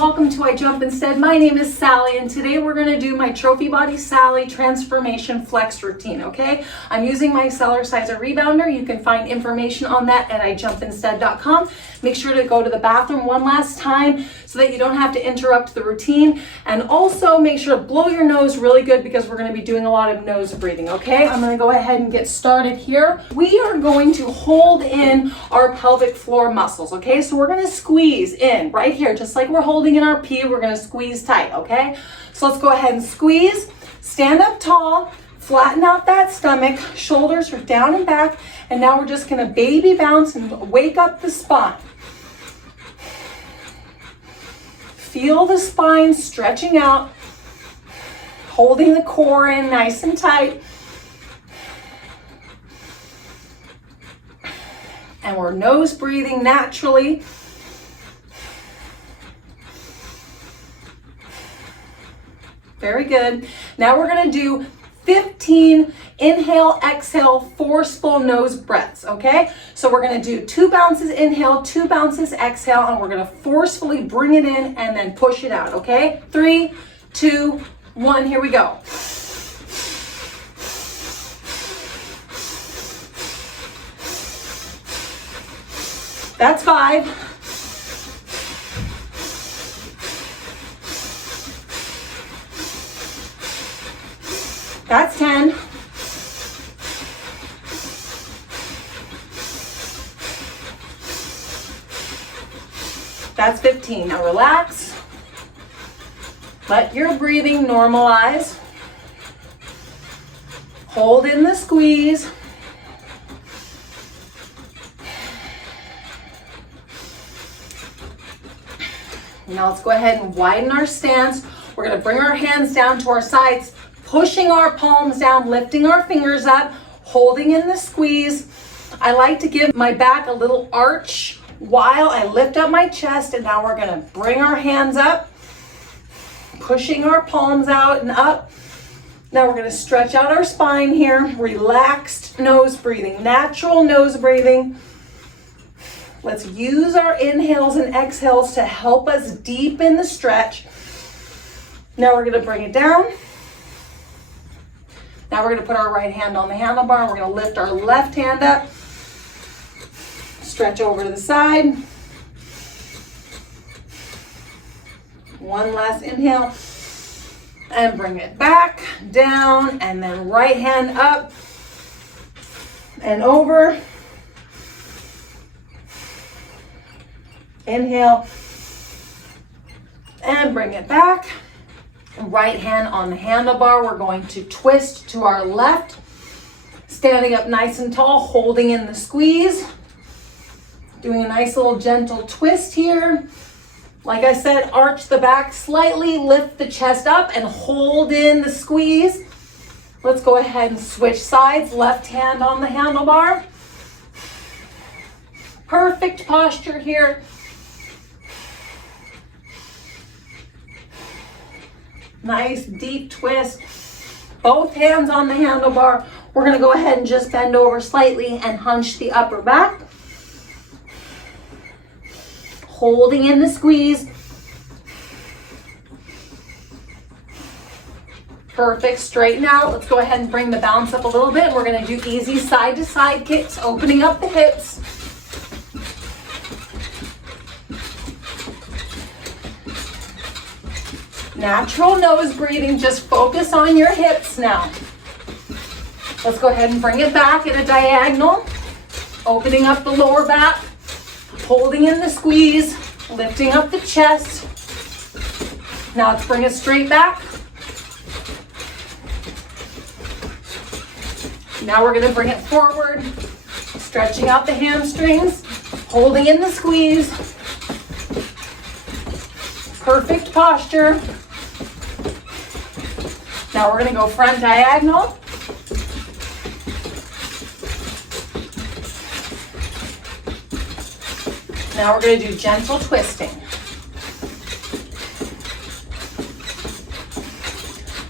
welcome to I Jump Instead. My name is Sally, and today we're going to do my Trophy Body Sally Transformation Flex Routine, okay? I'm using my Cellerciser Rebounder. You can find information on that at ijumpinstead.com. Make sure to go to the bathroom one last time so that you don't have to interrupt the routine. And also make sure to blow your nose really good because we're going to be doing a lot of nose breathing, okay? I'm going to go ahead and get started here. We are going to hold in our pelvic floor muscles, okay? So we're going to squeeze in right here, just like we're holding in our P, we're going to squeeze tight, okay? So let's go ahead and squeeze, stand up tall, flatten out that stomach, shoulders are down and back, and now we're just going to baby bounce and wake up the spine. Feel the spine stretching out, holding the core in nice and tight. And we're nose breathing naturally. Very good. Now we're going to do 15 inhale, exhale, forceful nose breaths, okay? So we're going to do 2 bounces inhale, 2 bounces exhale, and we're going to forcefully bring it in and then push it out, okay? 3, 2, 1, here we go. That's 5. That's 10. That's 15. Now relax. Let your breathing normalize. Hold in the squeeze. Now let's go ahead and widen our stance. We're going to bring our hands down to our sides, pushing our palms down, lifting our fingers up, holding in the squeeze. I like to give my back a little arch while I lift up my chest, and now we're going to bring our hands up, pushing our palms out and up. Now we're going to stretch out our spine here, relaxed nose breathing, natural nose breathing. Let's use our inhales and exhales to help us deepen the stretch. Now we're going to bring it down. Now we're going to put our right hand on the handlebar, and we're going to lift our left hand up. Stretch over to the side. One last inhale. And bring it back, down, and then right hand up and over. Inhale. And bring it back. Right hand on the handlebar. We're going to twist to our left, standing up nice and tall, holding in the squeeze, doing a nice little gentle twist here. Like I said, arch the back slightly, lift the chest up and hold in the squeeze. Let's go ahead and switch sides. Left hand on the handlebar. Perfect posture here. Nice deep twist. Both hands on the handlebar. We're going to go ahead and just bend over slightly and hunch the upper back. Holding in the squeeze. Perfect. Straighten out. Let's go ahead and bring the bounce up a little bit. We're going to do easy side to side kicks, opening up the hips. Natural nose breathing, just focus on your hips now. Let's go ahead and bring it back in a diagonal, opening up the lower back, holding in the squeeze, lifting up the chest. Now let's bring it straight back. Now we're going to bring it forward, stretching out the hamstrings, holding in the squeeze. Perfect posture. Now we're going to go front diagonal. Now we're going to do gentle twisting.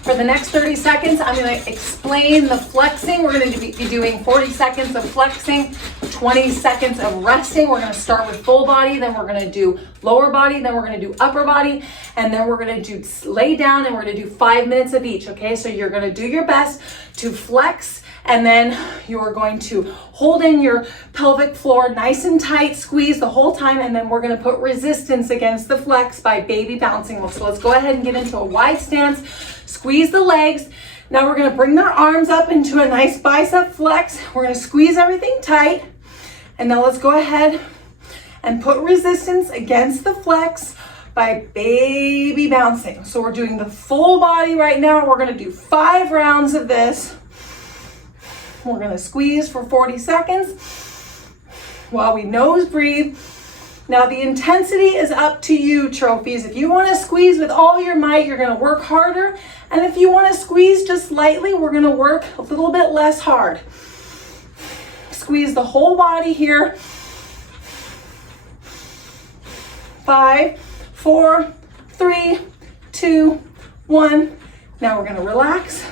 For the next 30 seconds, I'm going to explain the flexing. We're going to be doing 40 seconds of flexing, 20 seconds of resting. We're gonna start with full body, then we're gonna do lower body, then we're gonna do upper body, and then we're gonna do lay down, and we're gonna do 5 minutes of each, okay? So you're gonna do your best to flex, and then you're going to hold in your pelvic floor nice and tight, squeeze the whole time, and then we're gonna put resistance against the flex by baby bouncing. So let's go ahead and get into a wide stance, squeeze the legs. Now we're gonna bring our arms up into a nice bicep flex. We're gonna squeeze everything tight. And now let's go ahead and put resistance against the flex by baby bouncing. So we're doing the full body right now. We're gonna do 5 rounds of this. We're gonna squeeze for 40 seconds while we nose breathe. Now the intensity is up to you, trophies. If you wanna squeeze with all your might, you're gonna work harder. And if you wanna squeeze just lightly, we're gonna work a little bit less hard. Squeeze the whole body here. 5, 4, 3, 2, 1. Now we're gonna relax.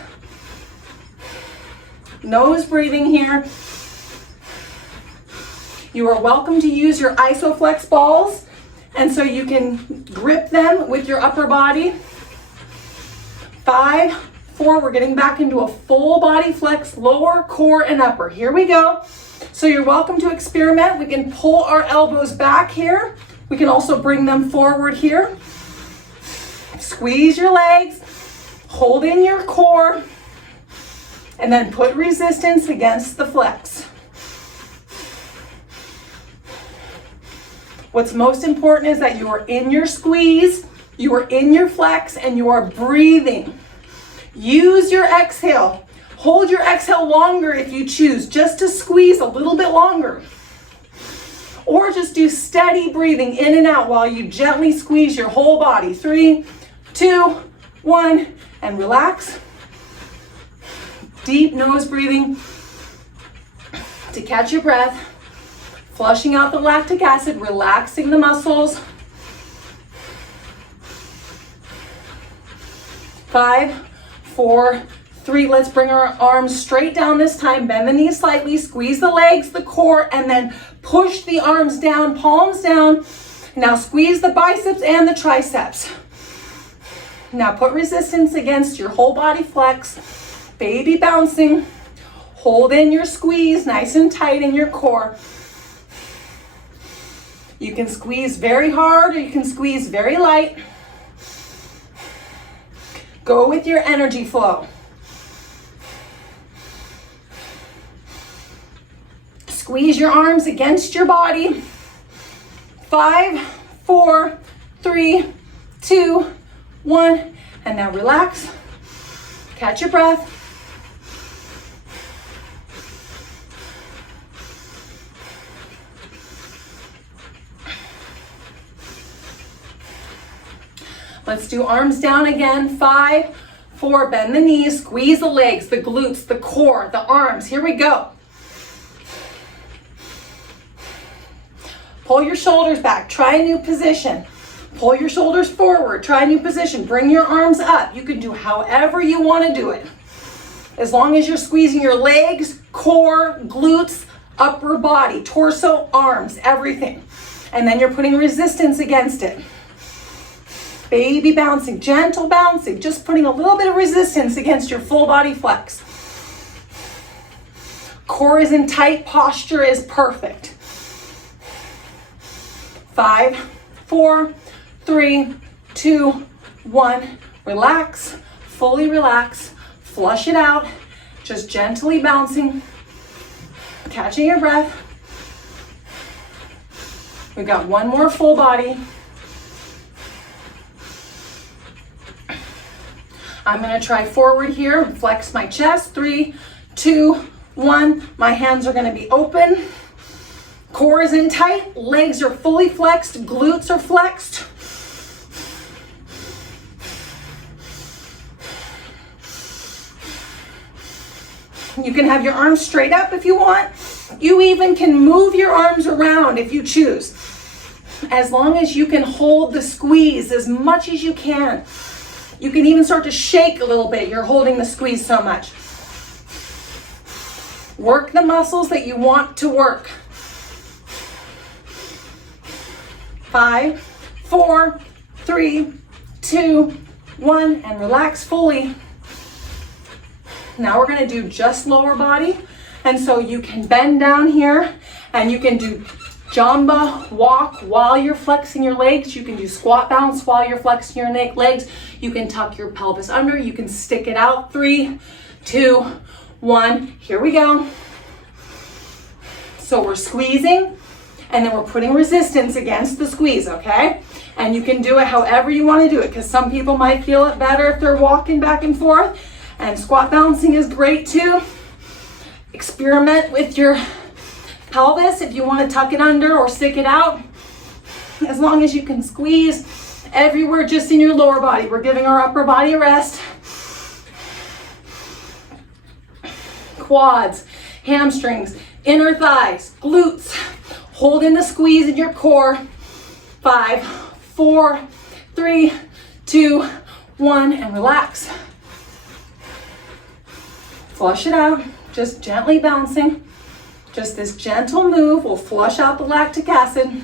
Nose breathing here. You are welcome to use your isoflex balls, and so you can grip them with your upper body. 5, 4, we're getting back into a full body flex, lower, core, and upper. Here we go. So you're welcome to experiment. We can pull our elbows back here. We can also bring them forward here. Squeeze your legs, hold in your core, and then put resistance against the flex. What's most important is that you are in your squeeze, you are in your flex, and you are breathing. Use your exhale. Hold your exhale longer if you choose, just to squeeze a little bit longer. Or just do steady breathing in and out while you gently squeeze your whole body. 3, 2, 1, and relax. Deep nose breathing to catch your breath. Flushing out the lactic acid, relaxing the muscles. 5, 4, 3, let's bring our arms straight down this time. Bend the knees slightly, squeeze the legs, the core, and then push the arms down, palms down. Now squeeze the biceps and the triceps. Now put resistance against your whole body flex. Baby bouncing. Hold in your squeeze, nice and tight in your core. You can squeeze very hard or you can squeeze very light. Go with your energy flow. Squeeze your arms against your body. 5, 4, 3, 2, 1. And now relax. Catch your breath. Let's do arms down again. 5, 4, bend the knees, squeeze the legs, the glutes, the core, the arms. Here we go. Pull your shoulders back, try a new position. Pull your shoulders forward, try a new position. Bring your arms up. You can do however you want to do it. As long as you're squeezing your legs, core, glutes, upper body, torso, arms, everything. And then you're putting resistance against it. Baby bouncing, gentle bouncing, just putting a little bit of resistance against your full body flex. Core is in tight, posture is perfect. 5, 4, 3, 2, 1. Relax, fully relax, flush it out, just gently bouncing, catching your breath. We've got one more full body. I'm gonna try forward here and flex my chest. 3, 2, 1. My hands are gonna be open. Core is in tight, legs are fully flexed, glutes are flexed. You can have your arms straight up if you want. You even can move your arms around if you choose. As long as you can hold the squeeze as much as you can. You can even start to shake a little bit. You're holding the squeeze so much. Work the muscles that you want to work. 5, 4, 3, 2, 1, and relax fully. Now we're gonna do just lower body. And so you can bend down here and you can do jamba walk while you're flexing your legs. You can do squat bounce while you're flexing your legs. You can tuck your pelvis under. You can stick it out. 3, 2, 1. Here we go. So we're squeezing and then we're putting resistance against the squeeze, okay? And you can do it however you want to do it, because some people might feel it better if they're walking back and forth. And squat bouncing is great too. Experiment with your pelvis if you want to tuck it under or stick it out. As long as you can squeeze everywhere just in your lower body. We're giving our upper body a rest. Quads, hamstrings, inner thighs, glutes. Hold in the squeeze in your core. 5, 4, 3, 2, 1, and relax. Flush it out, just gently bouncing. Just this gentle move will flush out the lactic acid.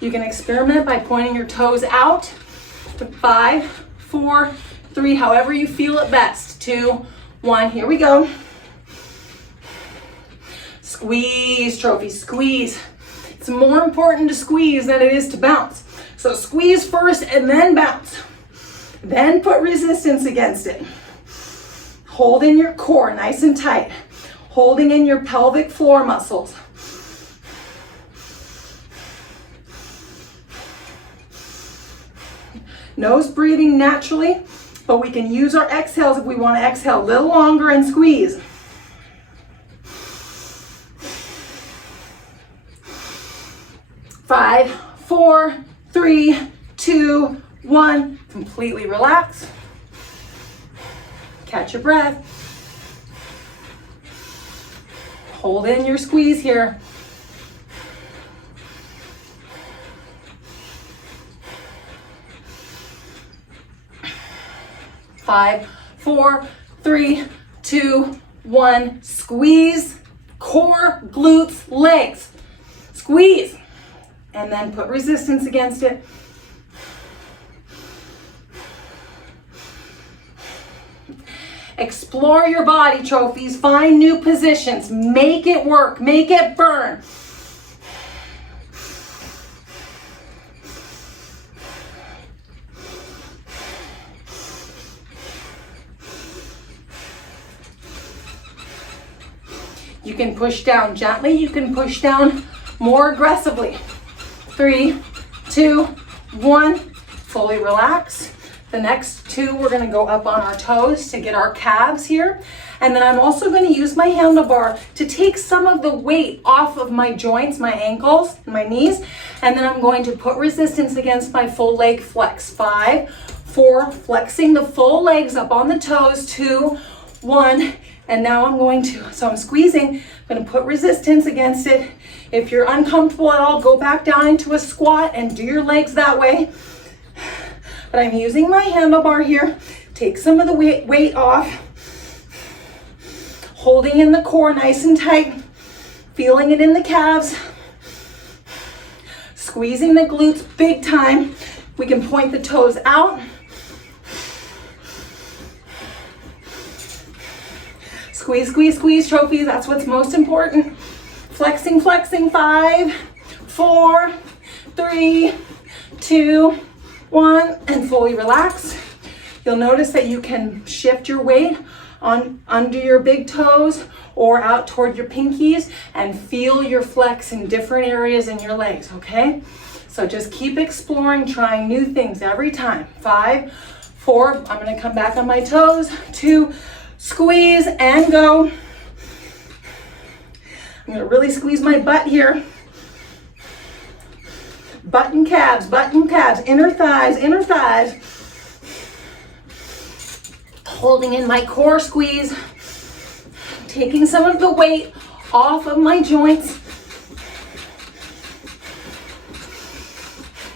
You can experiment by pointing your toes out. 5, 4, 3, however you feel it best. 2, 1, here we go. Squeeze, trophy, squeeze. It's more important to squeeze than it is to bounce. So squeeze first and then bounce. Then put resistance against it. Hold in your core nice and tight. Holding in your pelvic floor muscles. Nose breathing naturally, but we can use our exhales if we want to exhale a little longer and squeeze. Five, 4, 3, 2, 1. Completely relax. Catch your breath. Hold in your squeeze here. Five, 4, 3, 2, 1. Squeeze, core, glutes, legs. Squeeze. And then put resistance against it. Explore your body, trophies. Find new positions. Make it work. Make it burn. You can push down gently. You can push down more aggressively. 3, 2, 1. Fully relax. The next 2, we're going to go up on our toes to get our calves here. And then I'm also going to use my handlebar to take some of the weight off of my joints, my ankles, my knees. And then I'm going to put resistance against my full leg flex. 5, 4, flexing the full legs up on the toes. 2, 1. And now I'm going to, so I'm squeezing, I'm going to put resistance against it. If you're uncomfortable at all, go back down into a squat and do your legs that way. But I'm using my handlebar here. Take some of the weight off. Holding in the core nice and tight. Feeling it in the calves. Squeezing the glutes big time. We can point the toes out. Squeeze, squeeze, squeeze, trophies. That's what's most important. Flexing, flexing. 5, 4, 3, 2, 1, and fully relax. You'll notice that you can shift your weight on under your big toes or out toward your pinkies and feel your flex in different areas in your legs, okay? So just keep exploring, trying new things every time. 5, 4, I'm gonna come back on my toes. 2, squeeze and go. I'm gonna really squeeze my butt here. Butt and calves, inner thighs. Holding in my core squeeze. Taking some of the weight off of my joints.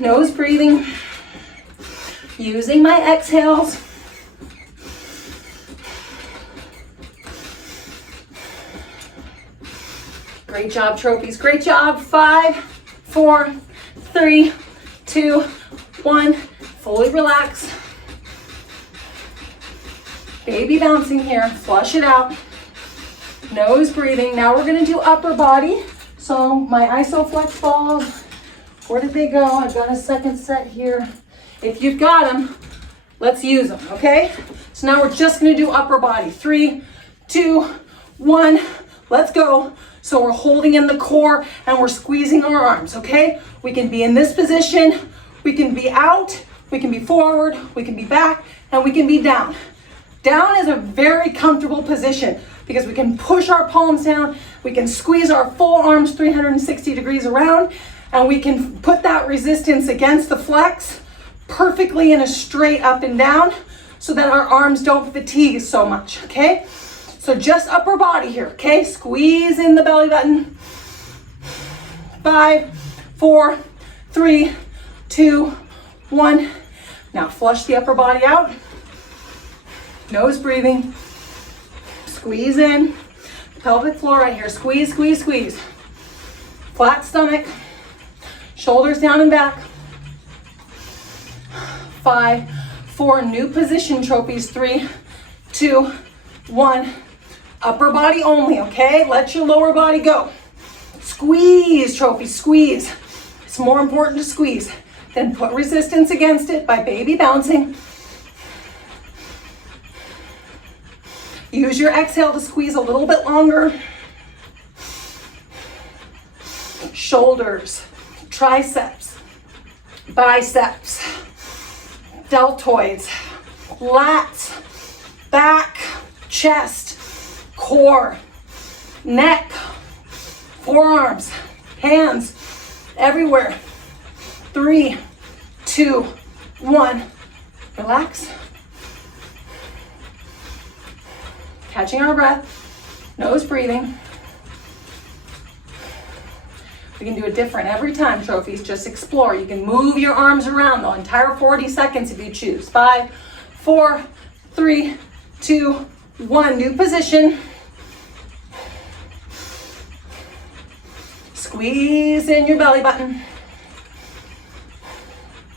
Nose breathing. Using my exhales. Great job, trophies. Great job. 5, 4, 3, 2, 1. Fully relax. Baby bouncing here. Flush it out. Nose breathing. Now we're going to do upper body. So my isoflex balls, where did they go? I've got a second set here. If you've got them, let's use them, okay? So now we're just going to do upper body. 3, 2, 1. Let's go. So we're holding in the core and we're squeezing our arms, okay? We can be in this position, we can be out, we can be forward, we can be back, and we can be down. Down is a very comfortable position because we can push our palms down, we can squeeze our full arms 360 degrees around, and we can put that resistance against the flex perfectly in a straight up and down so that our arms don't fatigue so much, okay? So just upper body here, okay? Squeeze in the belly button. 5, 4, 3, 2, 1. Now flush the upper body out. Nose breathing. Squeeze in. Pelvic floor right here. Squeeze, squeeze, squeeze. Flat stomach. Shoulders down and back. 5, 4. New position trophies. 3, 2, 1. Upper body only, okay? Let your lower body go. Squeeze, trophy, squeeze. It's more important to squeeze than put resistance against it by baby bouncing. Use your exhale to squeeze a little bit longer. Shoulders, triceps, biceps, deltoids, lats, back, chest, core, neck, forearms, hands, everywhere. 3, 2, 1. Relax. Catching our breath, nose breathing. We can do it different every time, trophies. Just explore. You can move your arms around the entire 40 seconds if you choose. 5, 4, 3, 2, 1. New position. Squeeze in your belly button.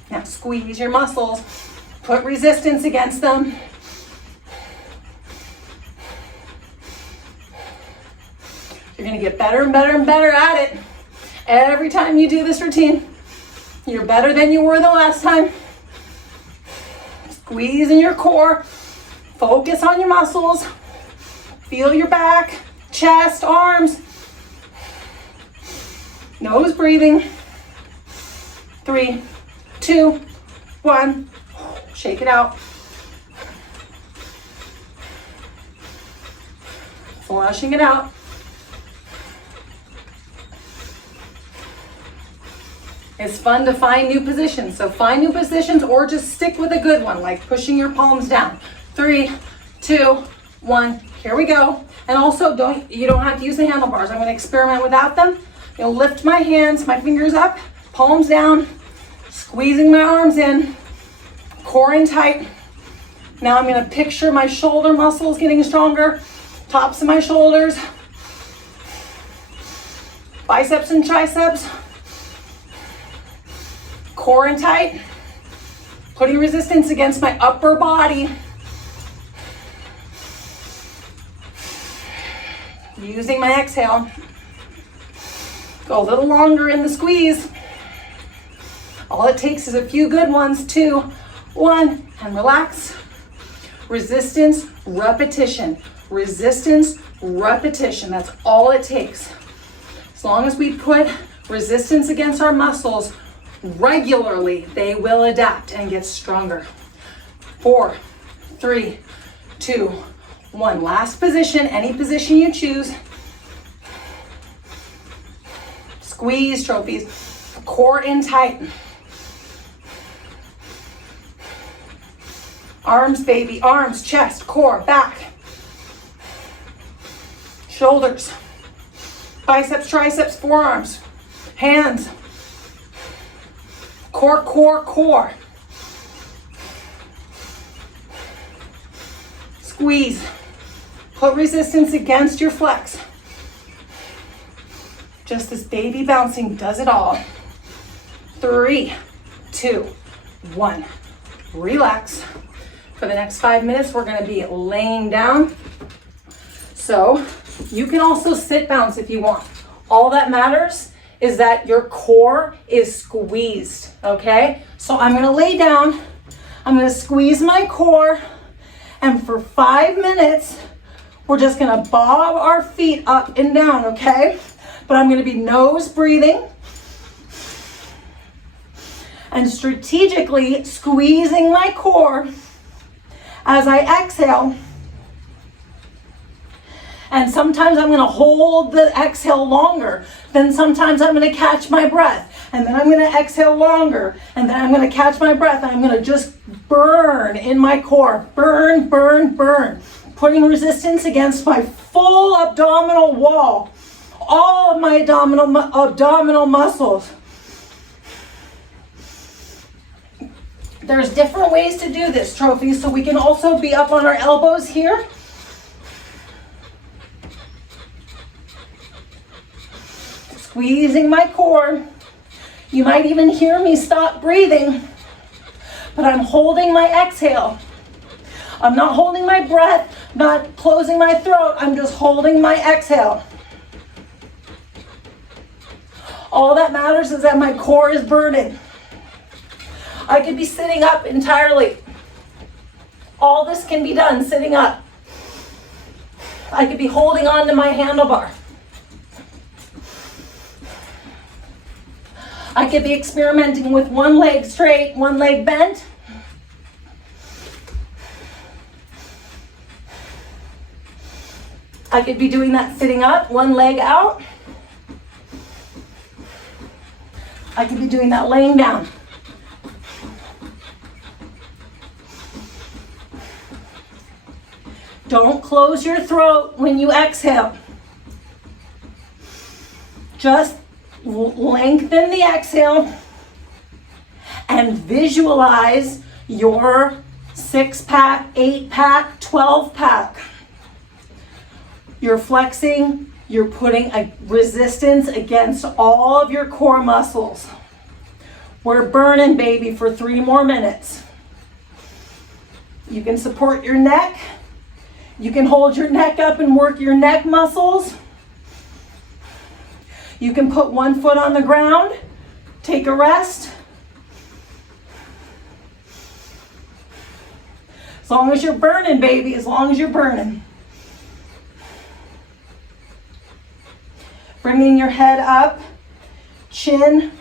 Now squeeze your muscles. Put resistance against them. You're going to get better and better and better at it. Every time you do this routine, you're better than you were the last time. Squeeze in your core. Focus on your muscles. Feel your back, chest, arms. Nose breathing. 3, 2, 1. Shake it out. Flushing it out. It's fun to find new positions. So find new positions or just stick with a good one, like pushing your palms down. 3, 2, 1. Here we go. And also you don't have to use the handlebars. I'm going to experiment without them. You'll lift my hands, my fingers up, palms down, squeezing my arms in, core in tight. Now I'm going to picture my shoulder muscles getting stronger, tops of my shoulders, biceps and triceps, core in tight, putting resistance against my upper body. Using my exhale. Go a little longer in the squeeze. All it takes is a few good ones. 2, 1, and relax. Resistance, repetition. Resistance, repetition. That's all it takes. As long as we put resistance against our muscles regularly, they will adapt and get stronger. 4, 3, 2, 1. Last position, any position you choose. Squeeze, trophies. Core in tight. Arms, baby. Arms, chest, core, back. Shoulders. Biceps, triceps, forearms. Hands. Core, core, core. Squeeze. Put resistance against your flex. Just this baby bouncing does it all. 3, 2, 1. Relax. For the next 5 minutes, we're gonna be laying down. So you can also sit bounce if you want. All that matters is that your core is squeezed, okay? So I'm gonna lay down, I'm gonna squeeze my core, and for 5 minutes, we're just gonna bob our feet up and down, okay? But I'm gonna be nose breathing and strategically squeezing my core as I exhale. And sometimes I'm gonna hold the exhale longer. Then sometimes I'm gonna catch my breath. And then I'm gonna exhale longer. And then I'm gonna catch my breath. And I'm gonna just burn in my core. Burn, burn, burn. Putting resistance against my full abdominal wall. All of my abdominal muscles. There's different ways to do this, trophies. So we can also be up on our elbows here. Squeezing my core. You might even hear me stop breathing, but I'm holding my exhale. I'm not holding my breath, not closing my throat. I'm just holding my exhale. All that matters is that my core is burning. I could be sitting up entirely. All this can be done sitting up. I could be holding on to my handlebar. I could be experimenting with one leg straight, one leg bent. I could be doing that sitting up, one leg out. I could be doing that laying down. Don't close your throat when you exhale. Just lengthen the exhale and visualize your 6-pack, 8-pack, 12-pack. You're flexing, you're putting a resistance against all of your core muscles. We're burning, baby, for 3 more minutes. You can support your neck. You can hold your neck up and work your neck muscles. You can put one foot on the ground, take a rest. As long as you're burning, baby, as long as you're burning. Bringing your head up, chin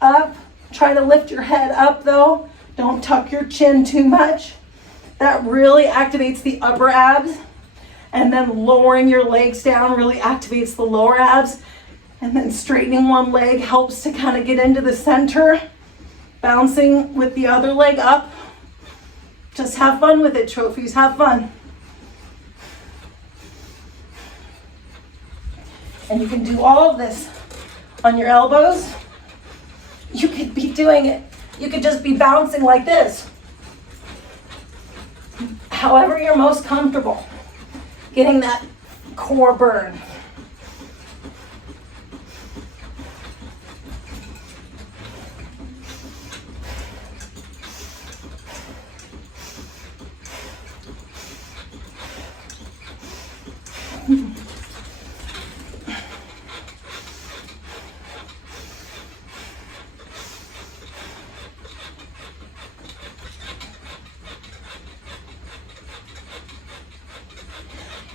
up. Try to lift your head up though. Don't tuck your chin too much. That really activates the upper abs. And then lowering your legs down really activates the lower abs. And then straightening one leg helps to kind of get into the center. Bouncing with the other leg up. Just have fun with it, trophies. Have fun. And you can do all of this on your elbows. You could be doing it. You could just be bouncing like this. However you're most comfortable. Getting that core burn.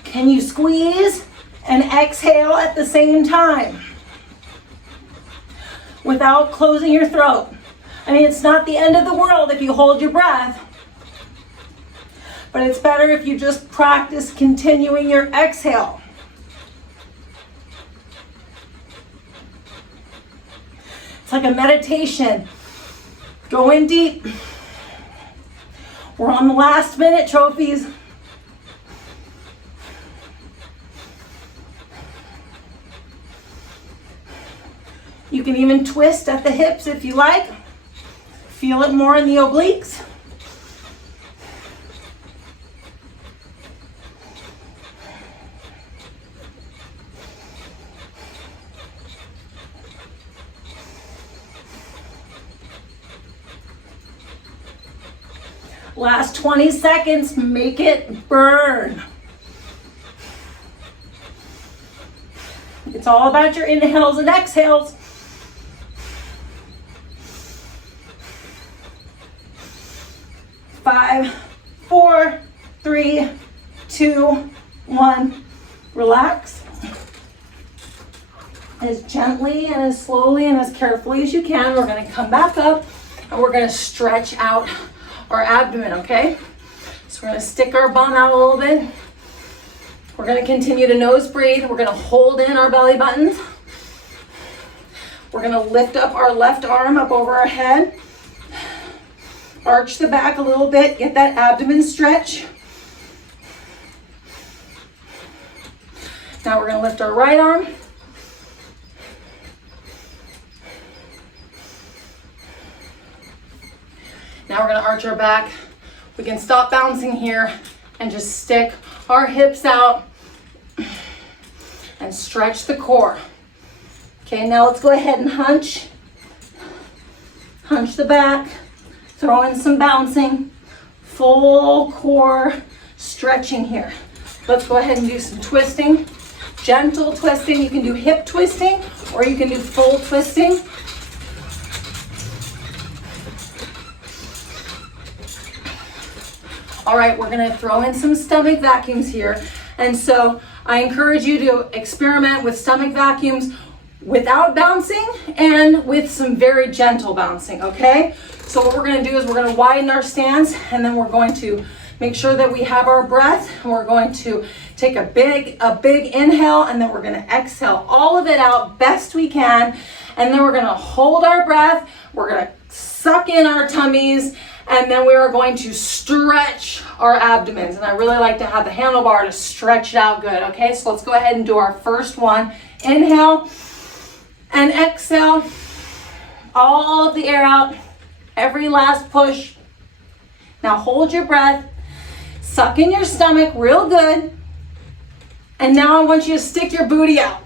Can you squeeze and exhale at the same time without closing your throat? I mean, it's not the end of the world if you hold your breath, but it's better if you just practice continuing your exhale. It's like a meditation. Go in deep. We're on the last minute, trophies. You can even twist at the hips if you like. Feel it more in the obliques. Last 20 seconds, make it burn. It's all about your inhales and exhales. 5, 4, 3, 2, 1. Relax. As gently and as slowly and as carefully as you can, we're going to come back up and we're going to stretch out our abdomen, okay? So we're going to stick our bum out a little bit. We're going to continue to nose breathe. We're going to hold in our belly buttons. We're going to lift up our left arm up over our head. Arch the back a little bit. Get that abdomen stretch. Now we're going to lift our right arm. Now we're going to arch our back. We can stop bouncing here and just stick our hips out and stretch the core. Okay, now let's go ahead and hunch. Hunch the back. Throw in some bouncing. Full core stretching here. Let's go ahead and do some twisting. Gentle twisting. You can do hip twisting or you can do full twisting. All right, we're gonna throw in some stomach vacuums here. And so I encourage you to experiment with stomach vacuums without bouncing and with some very gentle bouncing, okay? So what we're gonna do is we're gonna widen our stance and then we're going to make sure that we have our breath and we're going to take a big inhale and then we're gonna exhale all of it out best we can. And then we're gonna hold our breath, we're gonna suck in our tummies, and then we are going to stretch our abdomens. And I really like to have the handlebar to stretch it out good, okay? So let's go ahead and do our first one. Inhale and exhale. All of the air out. Every last push. Now hold your breath. Suck in your stomach real good. And now I want you to stick your booty out.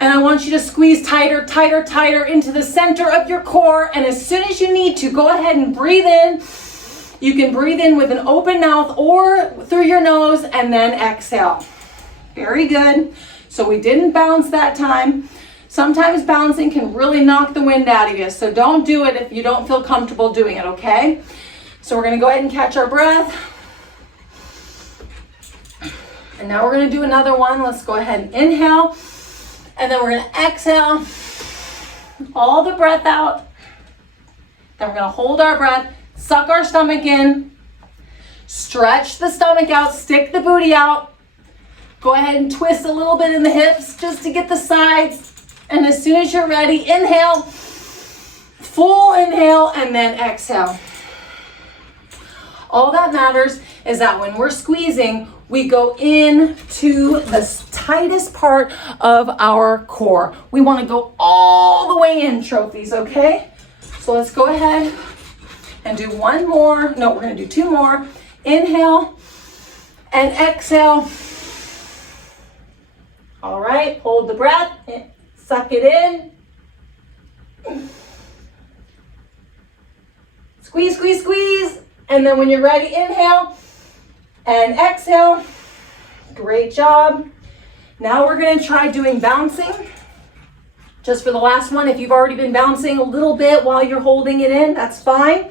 And I want you to squeeze tighter, tighter, tighter into the center of your core. And as soon as you need to, go ahead and breathe in. You can breathe in with an open mouth or through your nose and then exhale. Very good. So we didn't bounce that time. Sometimes bouncing can really knock the wind out of you. So don't do it if you don't feel comfortable doing it, okay? So we're gonna go ahead and catch our breath. And now we're gonna do another one. Let's go ahead and inhale. And then we're gonna exhale all the breath out. Then we're gonna hold our breath, suck our stomach in, stretch the stomach out, stick the booty out. Go ahead and twist a little bit in the hips just to get the sides. And as soon as you're ready, inhale, full inhale, and then exhale. All that matters is that when we're squeezing, we go into the tightest part of our core. We want to go all the way in, trophies, okay? So let's go ahead and do one more. No, we're going to do two more. Inhale and exhale. All right, hold the breath. Suck it in. Squeeze, squeeze, squeeze. And then when you're ready, inhale and exhale. Great job. Now we're going to try doing bouncing. Just for the last one, if you've already been bouncing a little bit while you're holding it in, that's fine.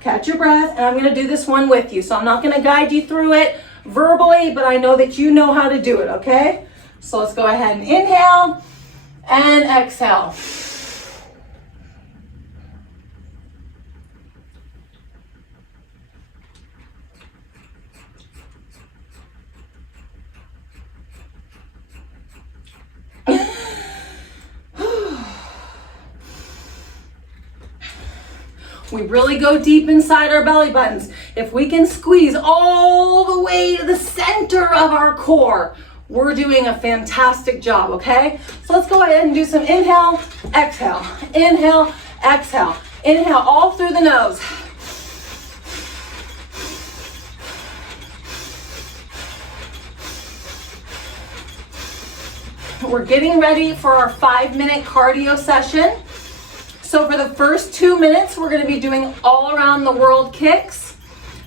Catch your breath, and I'm going to do this one with you. So I'm not going to guide you through it verbally, but I know that you know how to do it, okay? So let's go ahead and inhale and exhale. We really go deep inside our belly buttons. If we can squeeze all the way to the center of our core, we're doing a fantastic job, okay? So let's go ahead and do some inhale, exhale, inhale, exhale. Inhale all through the nose. We're getting ready for our 5-minute cardio session. So for the first 2 minutes, we're going to be doing all around the world kicks.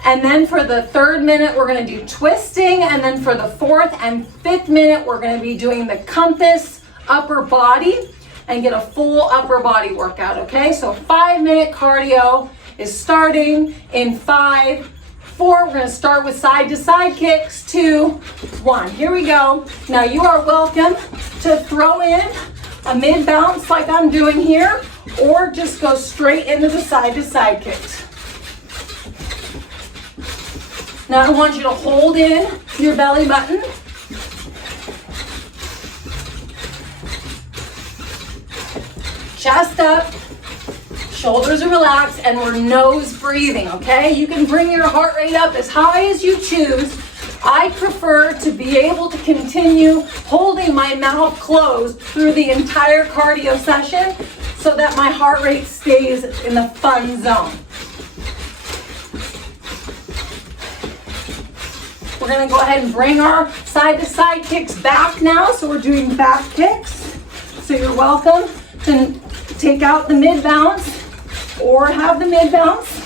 And then for the third minute, we're gonna do twisting. And then for the fourth and fifth minute, we're gonna be doing the compass upper body and get a full upper body workout, okay? So 5-minute cardio is starting in 5, 4. We're gonna start with side to side kicks, 2, 1. Here we go. Now you are welcome to throw in a mid bounce like I'm doing here, or just go straight into the side to side kicks. Now I want you to hold in your belly button. Chest up, shoulders are relaxed, and we're nose breathing, okay? You can bring your heart rate up as high as you choose. I prefer to be able to continue holding my mouth closed through the entire cardio session so that my heart rate stays in the fun zone. We're gonna go ahead and bring our side to side kicks back now. So we're doing back kicks. So you're welcome to take out the mid bounce or have the mid bounce.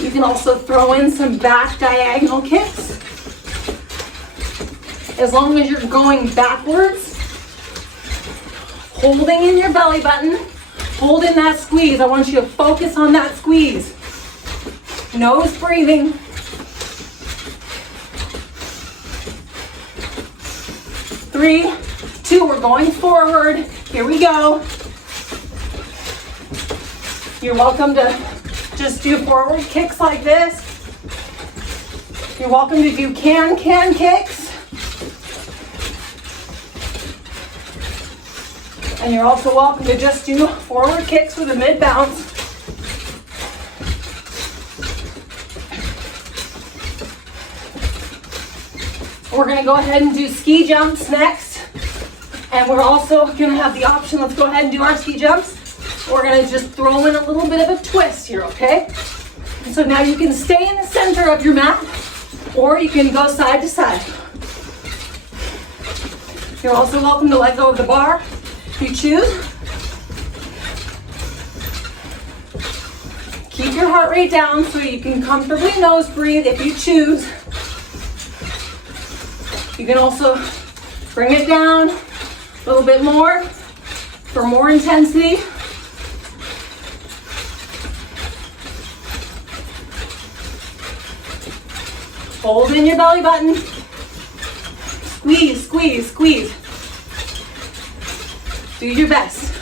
You can also throw in some back diagonal kicks. As long as you're going backwards, holding in your belly button, hold in that squeeze. I want you to focus on that squeeze. Nose breathing. Three, 2, we're going forward. Here we go. You're welcome to just do forward kicks like this. You're welcome to do can kicks. And you're also welcome to just do forward kicks with a mid bounce. We're gonna go ahead and do ski jumps next. And we're also gonna have the option, let's go ahead and do our ski jumps. We're gonna just throw in a little bit of a twist here, okay? And so now you can stay in the center of your mat, or you can go side to side. You're also welcome to let go of the bar if you choose. Keep your heart rate down so you can comfortably nose breathe if you choose. You can also bring it down a little bit more for more intensity. Hold in your belly button. Squeeze, squeeze, squeeze. Do your best.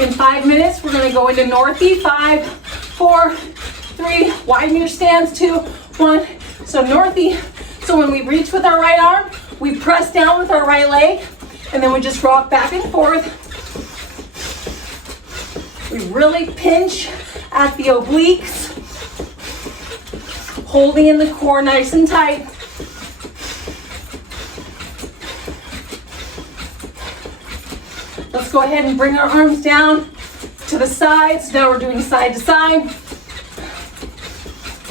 In 5 minutes, we're gonna go into northy. 5, 4, 3, widen your stance, 2, 1. So northy, so when we reach with our right arm, we press down with our right leg, and then we just rock back and forth. We really pinch at the obliques, holding in the core nice and tight. Let's go ahead and bring our arms down to the sides. Now we're doing side to side.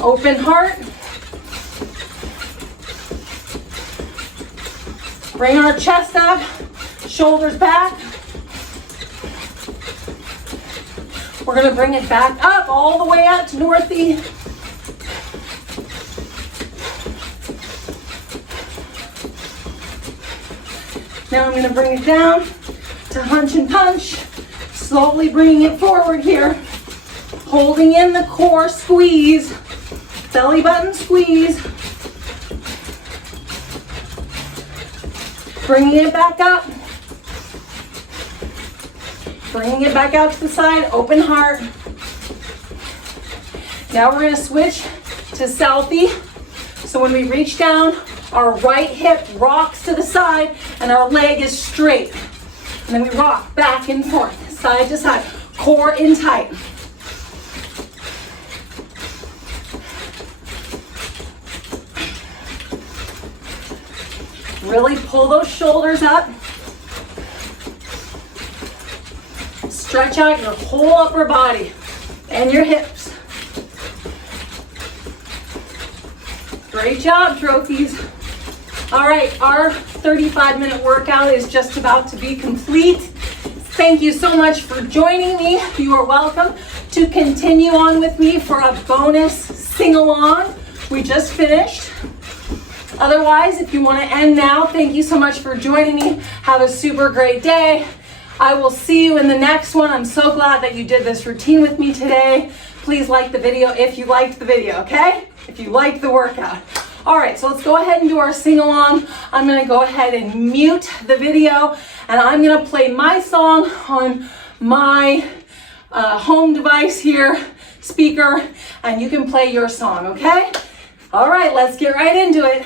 Open heart. Bring our chest up, shoulders back. We're gonna bring it back up, all the way out to northy. Now I'm gonna bring it down to hunch and punch. Slowly bringing it forward here. Holding in the core squeeze. Belly button squeeze. Bringing it back up. Bringing it back out to the side, open heart. Now we're gonna switch to selfie. So when we reach down, our right hip rocks to the side and our leg is straight. And then we rock back and forth, side to side, core in tight. Really pull those shoulders up. stretch out your whole upper body and your hips. Great job, trophies. All right, our 35-minute workout is just about to be complete. Thank you so much for joining me. You are welcome to continue on with me for a bonus sing-along. We just finished. Otherwise, if you want to end now, thank you so much for joining me. Have a super great day. I will see you in the next one. I'm so glad that you did this routine with me today. Please like the video if you liked the video, okay? If you liked the workout. All right, so let's go ahead and do our sing-along. I'm gonna go ahead and mute the video, and I'm gonna play my song on my home device here, speaker, and you can play your song, okay? All right, let's get right into it.